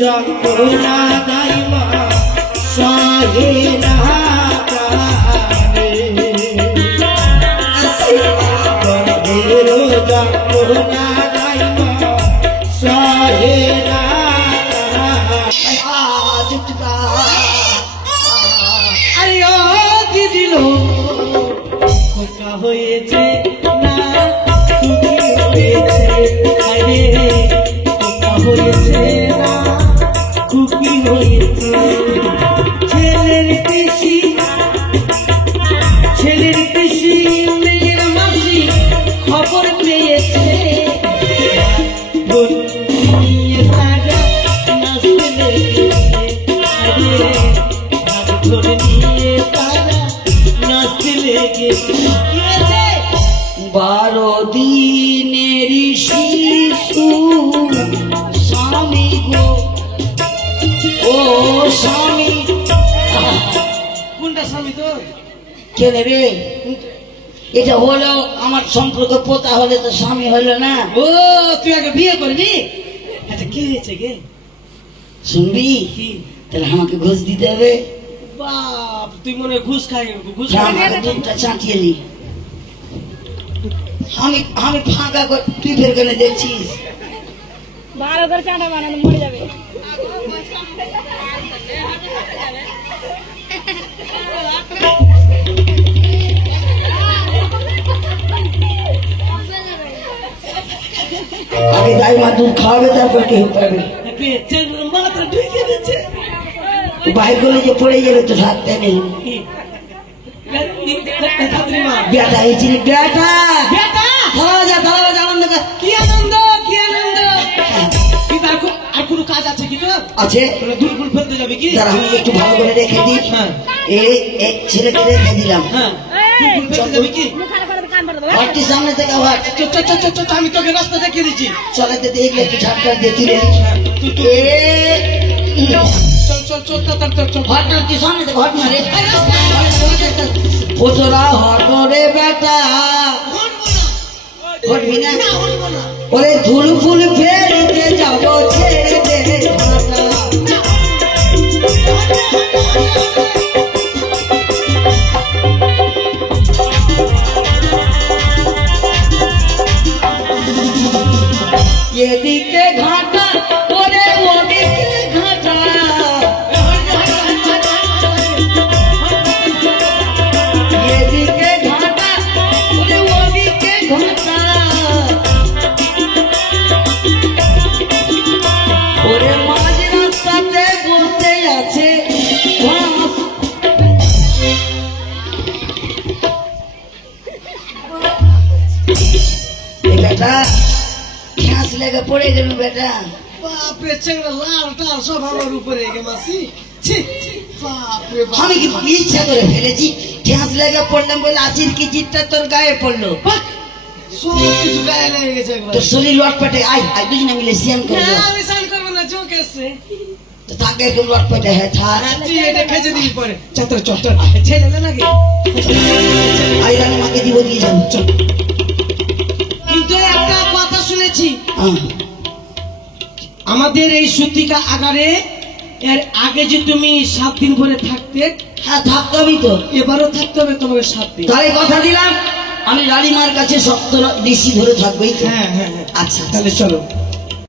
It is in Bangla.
যন্ত্রণা দাইমা সহে না গর্ভের যন্ত্রণা দাইমা সহে না আরে ও কি দিল খোকা হয়েছে না খুকি হয়েছে আরে খোকা হয়েছে না খুকি হয়েছে ছেলের পিসি মেয়ের মাসি খবর পেয়েছে তারা নাচতে লেগেছে আরে ধরে নিয়ে তারা নাচতে লেগেছে 12 দিনের শিশু স্বামী গো ও স্বামী কোনটা স্বামী তোর কেন রে এটা হলো আমার সম্পর্ক পোতা হলে তো স্বামী হলো না ও তুই আগে বিয়ে করবি আচ্ছা কি হয়েছে গে শুনবি তাহলে আমাকে ঘুষ দিতে হবে বাপ তুই মনে ঘুষ খাই ঘুষ চাটিয়ে নি আমি ফাঁকা তুই ফের কেন দেখছিস 12 করে চাঁদা বানানো মরে যাবে আগে গাই মা দুধ খাওয়াবে তারপর কে পাবে বাইক গুলো যে পড়ে যাবে তো থাকতে নেই বেটা হয়েছিল বেটা আনন্দ কি আনন্দ কি আনন্দ আর কোনো কাজ আছে কি তোর আছে দুল ফুল ফেলতে যাবে কি দাঁড়া আমি একটু ভালো করে রেখে দিই এই ছেলেকে রেখে দিলাম সামনে থেকে আমি তোকে রাস্তা দেখিয়ে দিচ্ছি চলাতে দেখলে একটু ঝাপটা দেখি ঘটনা কি সামনে ঘটনা রে তোরা হট রে বেটা ঘটবি না ওরে ধুল ফুল ফেলতে যাবো ছেড়ে দে এদিকে ঘাটা ওরে ওদিকে ঘাটা এদিকে ঘাটা ওরে ওদিকে ঘাটা ওরে মাঝ রাস্তাতে বসে আছে বেটা ঘাস লেগে পড়ে গেল বেটা বাপরে চেংড়া লাল টাল সব আমার উপরে মাসি আমি কি ইচ্ছা করে ফেলেছি ঘাস লেগে পড়লাম বলে আছির কি জিতটা তোর গায়ে পড়লো সব কিছু গায়ে লেগে গেছে তোর শরীর লটপটে আই দুজনে মিলে সিয়ান করবো আমি সাইন করবো না চোখ এসছে তো থাকে একটু লটপটে হ্যাঁ থাক তুই এটা খেজে দিবি পরে চত্বর ছেড়ে দে নাকি আই রানী মাকে দিব দিয়ে যাবো চল কিন্তু একটা কথা শুনেছি আমাদের এই সুতিকা আগারে এর আগে যে তুমি 7 দিন ধরে থাকতে হ্যাঁ থাকতে হবে তো এবারও থাকতে হবে তোমাকে 7 দিন তাই কথা দিলাম আমি রানীমার কাছে 17 বেশি ধরে থাকবোই হ্যাঁ আচ্ছা তাহলে চলো